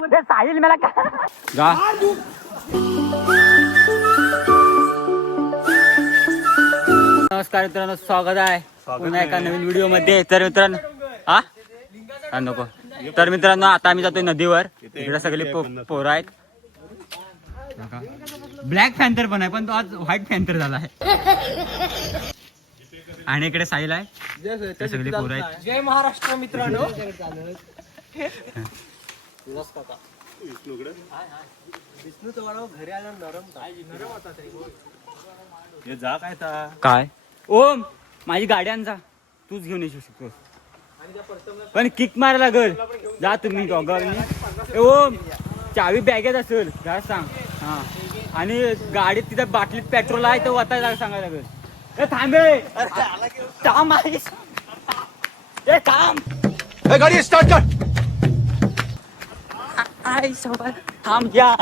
साहिल मला जा. नमस्कार मित्रांनो, स्वागत आहे पुन्हा एका नवीन व्हिडिओ मध्ये. तर मित्रांनो नको. तर मित्रांनो आता आम्ही जातोय नदीवर. इकडे सगळे पोरं आहेत. ब्लॅक पॅन्थर पण आहे, पण तो आज व्हाईट पॅन्थर झाला आहे. आणि इकडे साहिल आहे. ते सगळे पोरं आहेत. जय महाराष्ट्र मित्रांनो. घरी आला नरम होता तरी जा काय ओम माझी गाडी आणजा, तूच घेऊन येऊ शकतो. पण किक मारायला लागल. जा तुम्ही डॉगरनी. ओम चावी बॅगेत असेल काय सांग. हा आणि गाडीत तिथं बाटलीत पेट्रोल आहे तर वाचायला सांगायला लागेल. थांबे थांब गाडी स्टार्ट कर. थांब या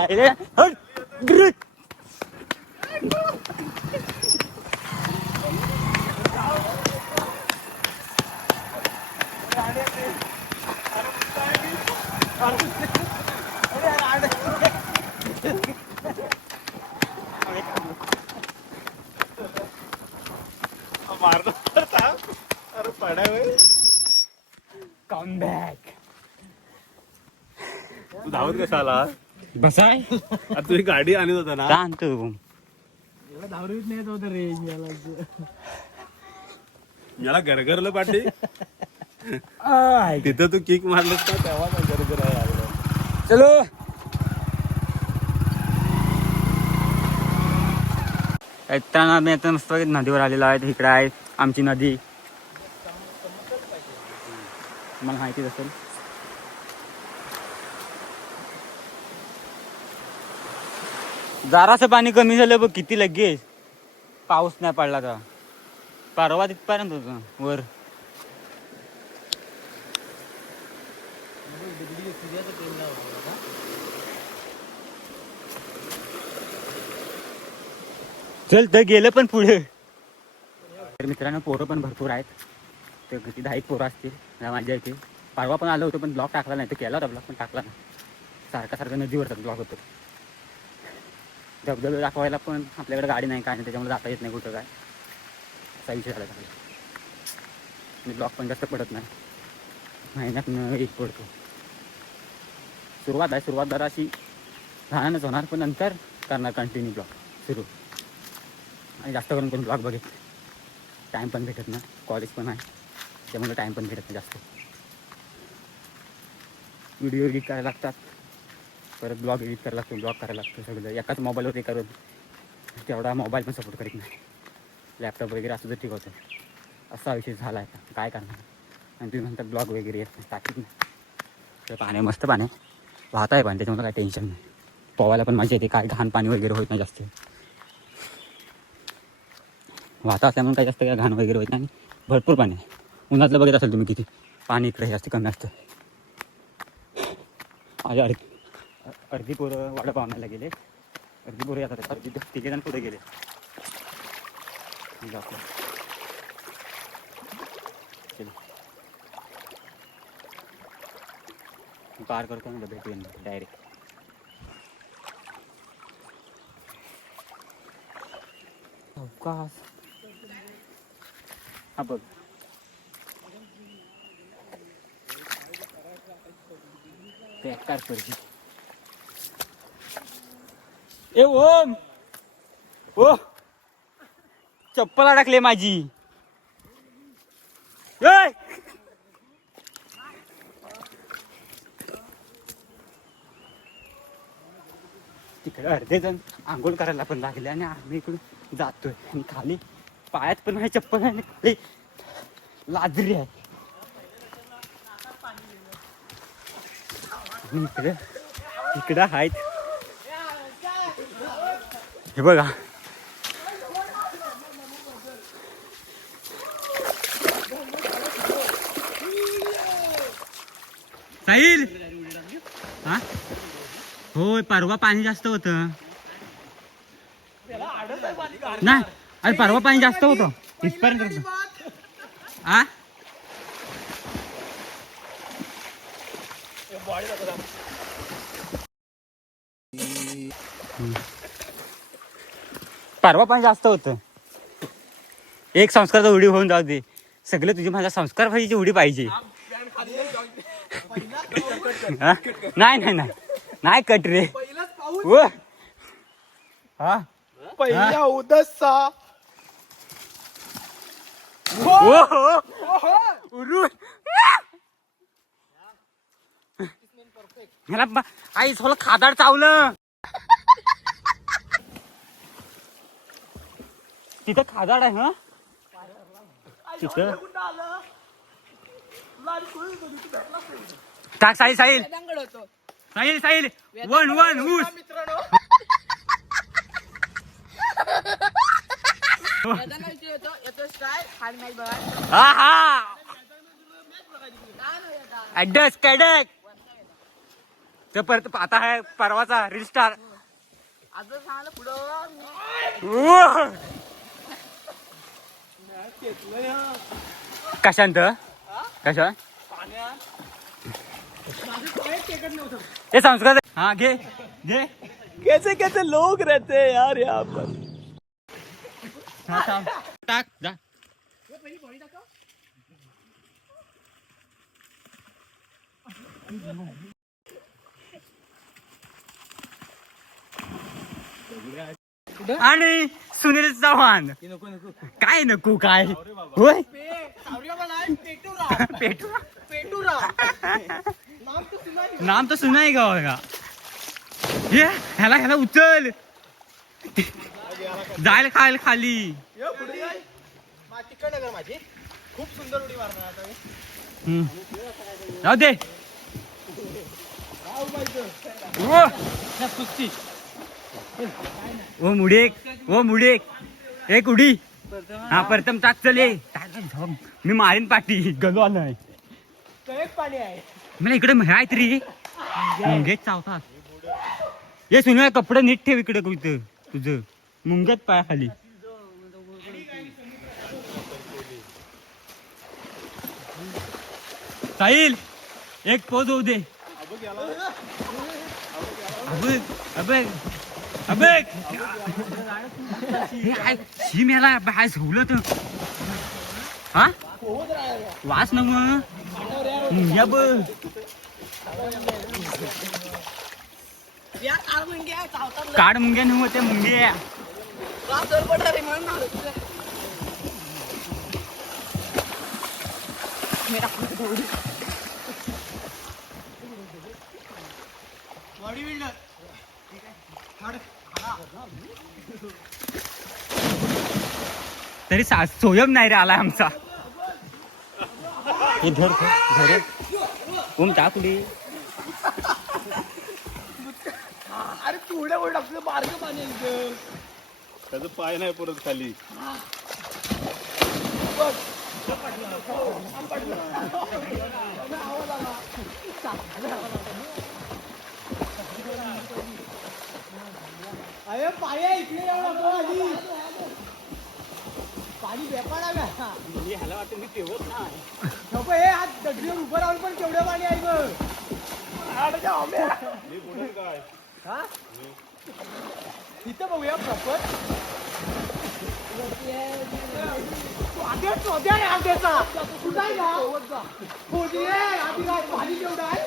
कम बॅक. तू धावत कसा आला बसाय तुझी गाडी आणत होता ना. आणतो धावरीत नाही होत रे याला गरगरलं पाठी. तिथं तू किक मारलंस का तेव्हा गरगर आहे. चलो येताना आम्ही आता मस्त नदीवर आलेलो आहे. इकडे आहे आमची नदी. मला माहितीच असेल. जरासं पाणी कमी झालं बघ किती लगेच. पाऊस नाही पडला तर परवा तिथपर्यंत होतं वर. चल तर गेलं पण पुढे. तर मित्रांनो पोरं पण भरपूर आहेत. तर किती 10 पोरं असतील माझ्या इथे. परवा पण आलं होतं पण ब्लॉग टाकला नाही. तर केला होता ब्लॉग पण टाकला नाही. सारखा नदीवरचा ब्लॉग होतो. धबधबे दाखवायला पण आपल्याकडे गाडी नाही काय नाही, त्याच्यामुळे जाता येत नाही कुठं काय. असा विषय झाला चांगला. मी ब्लॉग पण जास्त पडत नाही. महिन्यातनं एक पडतो. सुरुवात जरा अशी लहानच होणार, पण नंतर करणार कंटिन्यू ब्लॉग सुरू. आणि जास्त करून कोण ब्लॉग बघित टाईम पण भेटत नाही. कॉलेज पण आहे त्यामुळे टाईम पण भेटत नाही जास्त. व्हिडिओ एडिट करायला लागतात, परत ब्लॉग एडिट करायला लागतो, ब्लॉग करायला लागतो. सगळं एकाच मोबाईलवर करून तेवढा मोबाईल पण सपोर्ट करीत नाही. लॅपटॉप वगैरे असं तर ठीक होतं. असा विषय झाला आहे काय करणार. आणि तुम्ही नंतर ब्लॉग वगैरे येत नाही, टाकीत नाही. तर पाणी मस्त पाणी वाहत आहे पाणी, त्याच्यामुळे काही टेन्शन नाही. पोवायला पण मजा येते. काय घाण पाणी वगैरे होत नाही जास्त. वाहता असल्यामुळे काही जास्त काय घाण वगैरे होत नाही. आणि भरपूर पाणी आहे. उन्हातलं बघत असेल तुम्ही किती पाणी इकडे जास्त कमी असतं. माझ्या अर्धी पोरं वडापाव आणायला गेले. अर्धी पोरं येतात. अर्धी 3 जण पुढे गेले. पार करतो ना भेटू डायरेक्ट. अवकाश हा बघ. बेकार परिस्थिती. ए ओम ओ चप्पल अडकले माझी. तिकडे अर्धे जण आंघोळ करायला पण लागले आणि आम्ही इकडून जातोय. आणि खाली पायात पण आहे चप्पल आहे. लाजरी आहे. इकडं आहेत हे बघा. साहिल हा होय परवा पाणी जास्त होतं. नाही अरे परवा पाणी जास्त होतं इथपर्यंत. परवा पण जास्त होतं. एक संस्कारचा उडी होऊन जाऊ दे, सगळे तुझी माझ्या संस्कार भाईची उडी पाहिजे. हा? नाही नाही नाही नाही कट रे. पहिलाच पाऊस. व हा पहिला उदसा. ओ उरू मला आई थोडं खादाड चावलं. तिथं खादाड आहे हा तिथं. टाक साहिल साहिल साहिल साहिल 1-1 ऊस. मित्रांनो हा हा ऍडस कॅडक तर परत आता आहे परवाचा रील स्टार. कशांत कशा हे संस्कार. हा घे घे. कैसे कैसे लोग रहते हैं यार यहाँ पर. हा थांब. टाक जा. आणि सुनील चव्हाण. काय नको काय होय पेटू नाम तर सुनाय का हे ह्याला ह्याला उचल जायला खायला खाली. माझी खूप सुंदर उडी मारणार आता. जाऊ दे. ओ मुडे एक उडी. हा प्रथम टाक चले. मी मारीन पाठी गलो आलोय. पाणी आहे मला इकडे आहे तरी मुंगेत चावतात. ये सुन कपडे नीट ठेव इकडे कुठं तुझं मुंगत पाया खाली. साहिल एक पोज होऊ दे. शिम याला बाहेर झोवलं तर हा वास न मुंग्या बघ. काढ मुंग्या नव्ह त्या मुंग्या. तरी सोयम नाही रे आलाय आमचा. हे धर धर ओम टाकुडी. अरे तुडे बोल आपलं बारक पाणी आहे. त्याचं पाय नाही परत खाली. अरे पाया इकडे आधी पाणी बेपाडा ह्याला वाटतं मी ठेवत नाही. नको हे हात दगडीवर उभं राहून पण केवढं पाणी आहे बघ. मी पुढे काय हा इथं बघूया प्रॉपर. आंब्याचा कुठं आहे का खोली आहे आधी काय पाणी केवढं आहे.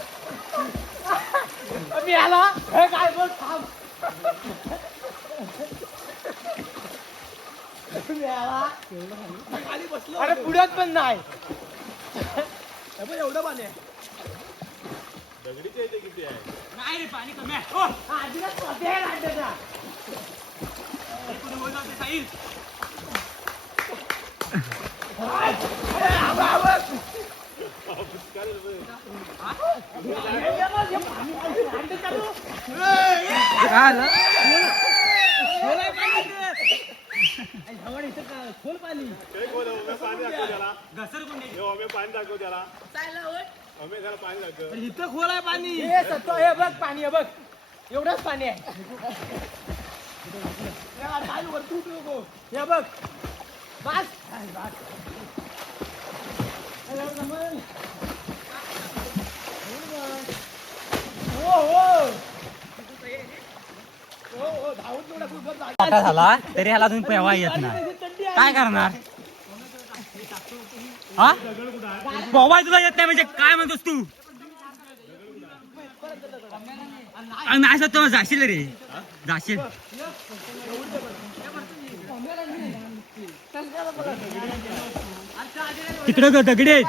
मी आला हे काय बघ थांब. अरे पुढ्यात पण नाही एवढं पाणी आहे. दगडीच्या इथे किती आहे. नाही रे पाणी कमी आहे. साहिल खोल पाणी घसर कोण पाणी दाखव त्याला. त्याला पाणी दाखव. इथं खोल आहे पाणी. हे बघ पाणी आहे बघ एवढंच पाणी आहे. तू नको हे बघ बस. मोठा झाला तरी ह्याला अजून पेवा येत नाही. काय करणार हा पोवाय तुला येत नाही म्हणजे काय म्हणतोस तू? नाही सर जाशील रे जाशील तिकडं दगडे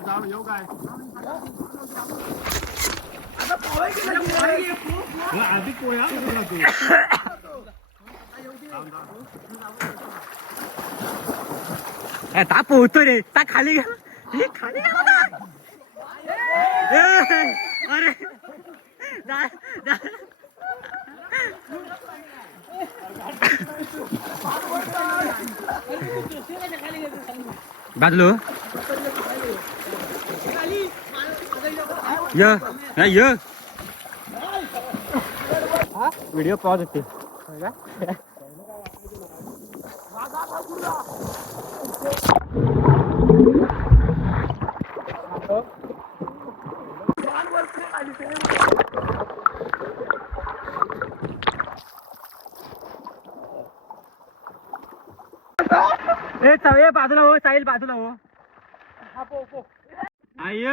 जाऊ येऊ काय आधी पोया तू ता पोहतो रे ता खाली गेला खाली गेला अरे बाजलो य व्हिडिओ पॉज होते ए बाजूला हो साहिल बाजूला हो आय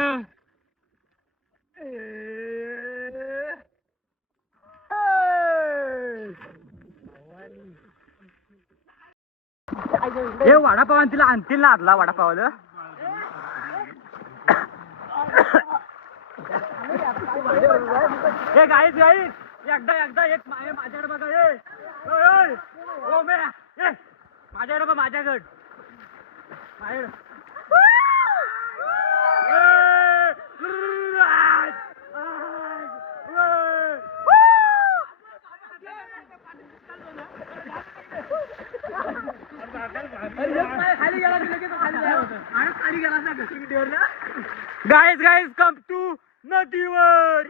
हे वडापाव तिला आणतील ना आदला वडापावला हे गाईच गाईच एकदा एक माझ्याकडे बघा हो मे माझ्याकडे बघ माझ्याकडे गाईज गाईज कम टू नदीवर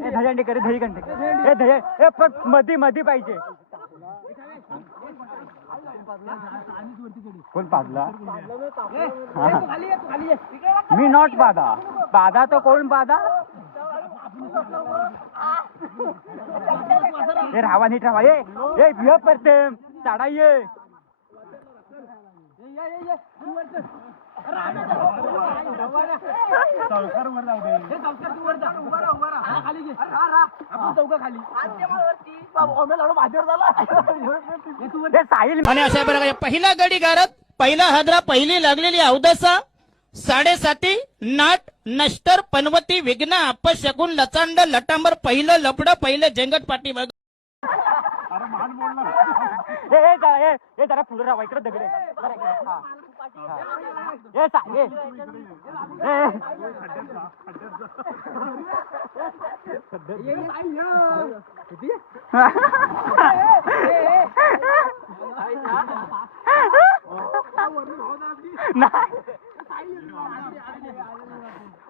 दहीहंडी करे दही पण मधी पाहिजे कोण पाजला मी नॉट बाधा तो कोण बाधा हे राहावा नीट राहावा ये पडते चाडा ये आणि अशा प्रकारे पहिला गडी गारत पहिला हादरा पहिली लागलेली अवदसा 7:30 नाट नष्टर पनवती विघ्न अपशकुन लचांड लटांबर पहिलं लपड पहिलं जंगट पाठी बघ जरा पुढे राहा इकडे दगडे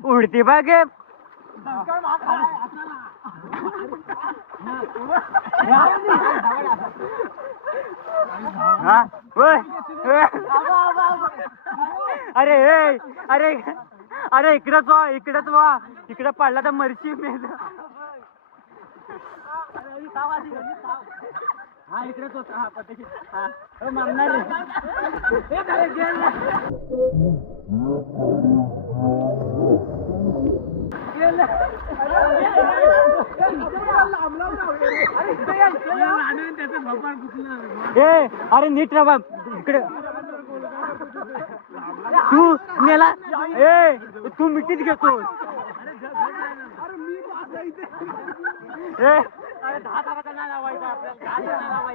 उडती बागे अरे इकडेच वा इकडे पडला तर मरशी मेल हा इकडेच होत हा पद्धती हा मारणार अरे नीट रा बाप इकडे तू नेला तू मिठीत घेतो अरे 10 तारखेला नाही लावायचं आपल्याला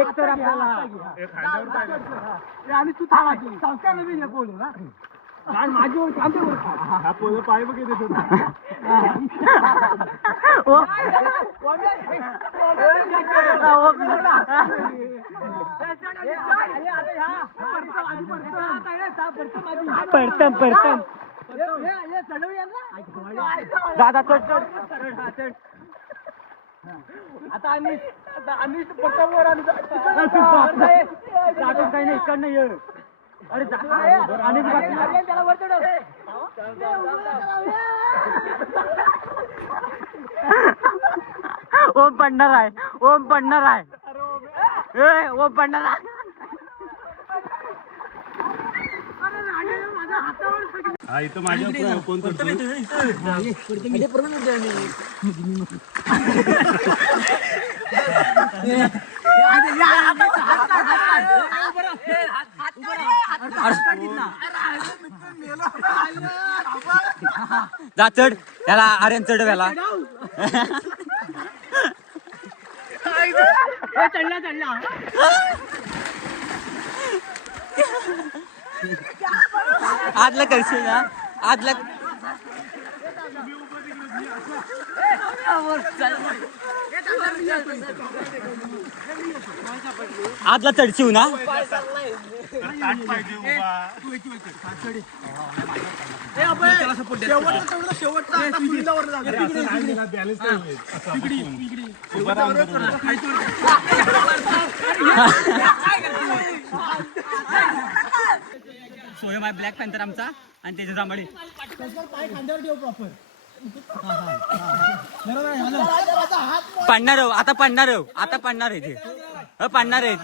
एक तर आपल्याला आणि तू थांबायची संस्कार नवीन बोलू ना माझी ओळख आमची ओळख पाय बघ येत होता पडतम दादा आता आम्ही पट्ट्यावर आलो काही नाही इकडनं ये अरे आणि त्याला वर चढव ओम पडणार आहे ओम पडणार आहे हा इथं माझ्या कोण जा चढ याला आर्यन चढ याला चढला आदला करशील ना आदला आदला चढशील ना सोयम आहे ब्लॅक पॅन्थर आमचा आणि त्याची जांभळी पाय खांद्यावर ठेव प्रॉपर पडणार आता पडणार आहे ते पडणार आहेत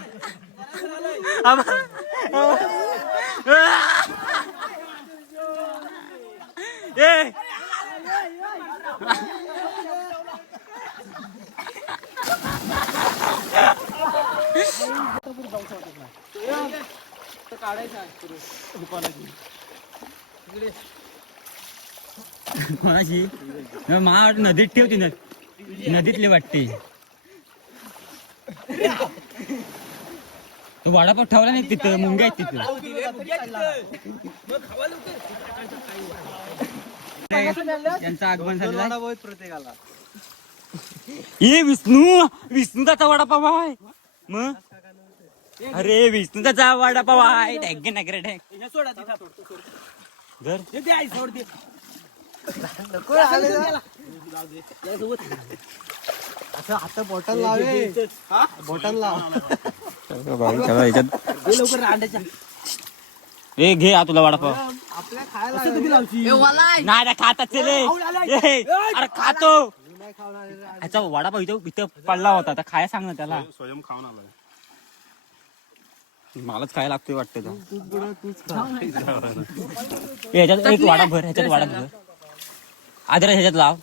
कोणाची मा नदीत ठेवती नदीतली वाटते वडापाव ठेवला नाही तिथं मुंग्या आहेत तिथं त्यांचं आगमन झालेलं प्रत्येकाला ये विष्णूचा वडापाव आहे मग अरे विष्णूचा वडापाव आहे टॅग नगर टॅग धर आता बॉटल लावे बॉटल लाव ए घे तुला वडापाव आपल्या खायला नाही खातात अरे खातो ह्याचा वडापाव इथं पडला होता आता खाया सांग ना त्याला स्वयं खाऊन आलाय मलाच खायला लागतोय वाटतं ह्याच्यात एक वाडा भर आदर ह्याच्यात लाव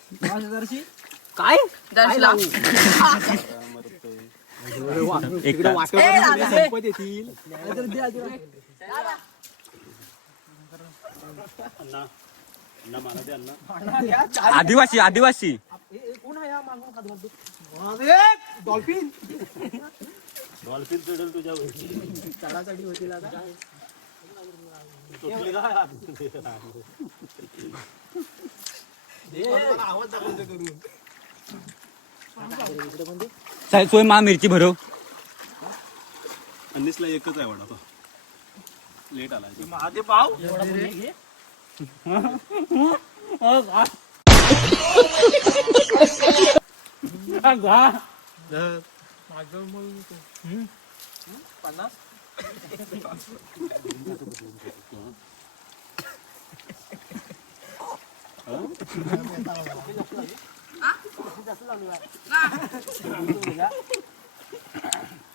काय आदिवासी डॉल्फिन डॉल्फिन चढेल तुझ्या चढाचढी होतील आता सोय मा मिरची भरव अन्नीसला एकच आहे वडापाव लेट आला माझे पाव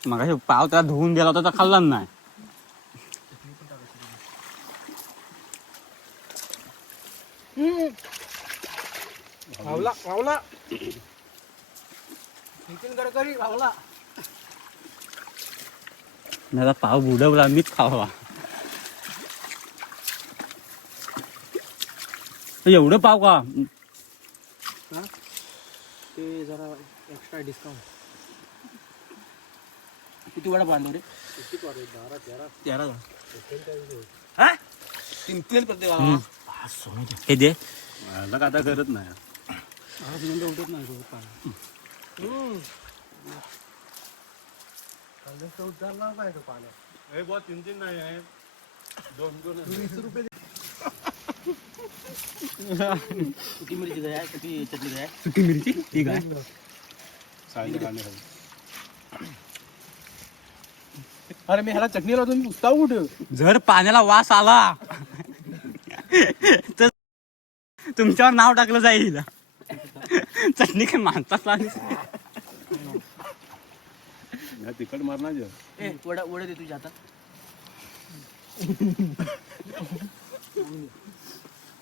मग पाव त्याला धुवून गेला होता तर खाल्ला नाही भावला भावला नितीन गडकरी भावला. माझा पाव बुडवला मीच खावा. एवढं पाव का? ते जरा एक्स्ट्रा डिस्काउंट. किती वडा बांधव रे? 13 हा 3 प्रत्येकाला. हे दे. मला आता करत नाही. आज नंतर उठत नाही तो पाणी. उतरला पाहिजे पाण्यात. हे बुवा 3 नाही आहे. 2 20 रुपये किती मिरची आहे किती चटणी आहे सुकी मिरची ठीक आहे. अरे मी ह्याला चटणी लावतो. मी उस्ताव कुठं? जर पाण्याला वास आला तर तुमच्यावर नाव टाकलं जाईल. चटणी काय माणसाला तिकट मारणार जे. ए वडा वडा दे तुझ्या हातात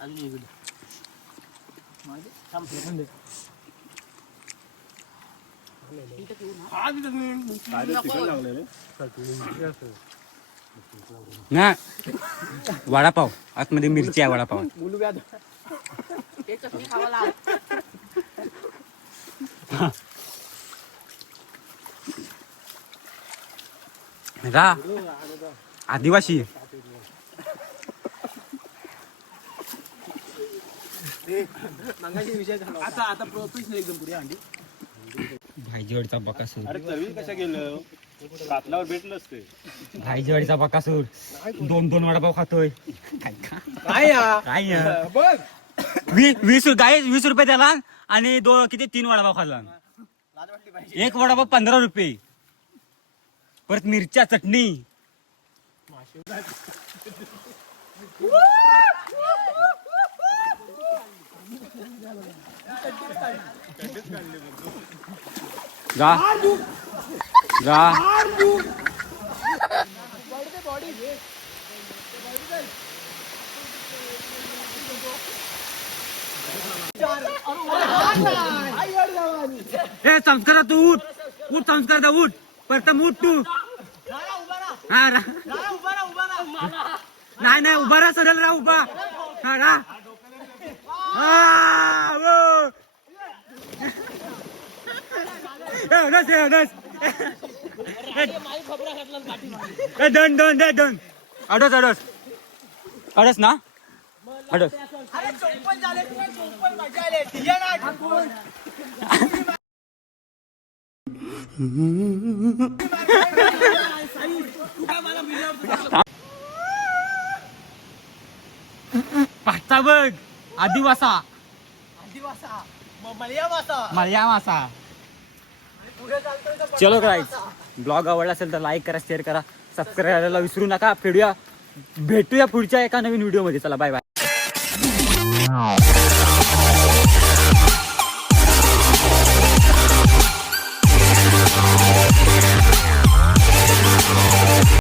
अजून एक दे. थांब फिरून दे. काय ते तिकट लागले रे. ना वडापाव आतमध्ये मिरची आहे वडापाव. मुलव्याध ते चटणी खावा लाग. रा आदिवासी मंगाशी विषय झाला. आता प्रोफेशनल एकदम पुढे अंडी. भाईजीवाडीचा बकासूर. अरे तरी कशा गेलं कातल्यावर भेटलंच ते. भाईजीवाडीचा बकासूर 2 वडापाव खातोय. काय या काय बघ 20 रुपये त्याला आणि किती 3 वडापाव खाल्ला. एक वडापाव 15 रुपये. परत मिरच्या चटणी. जा जा ए संस्कार तू उठ उठ संस्कार उठ प्रथम उठ तू. हा नाही नाही उभा राहा सरळ राहा उभा. हा रा दन अडस ना अडस. पाठचा बघ आदिवासा मलया मासा. चलो गाईज ब्लॉग आवडला असेल तर लाईक करा शेअर करा सबस्क्राईब करायला विसरू नका. भेटूया पुढच्या एका नवीन व्हिडिओ मध्ये. चला बाय बाय.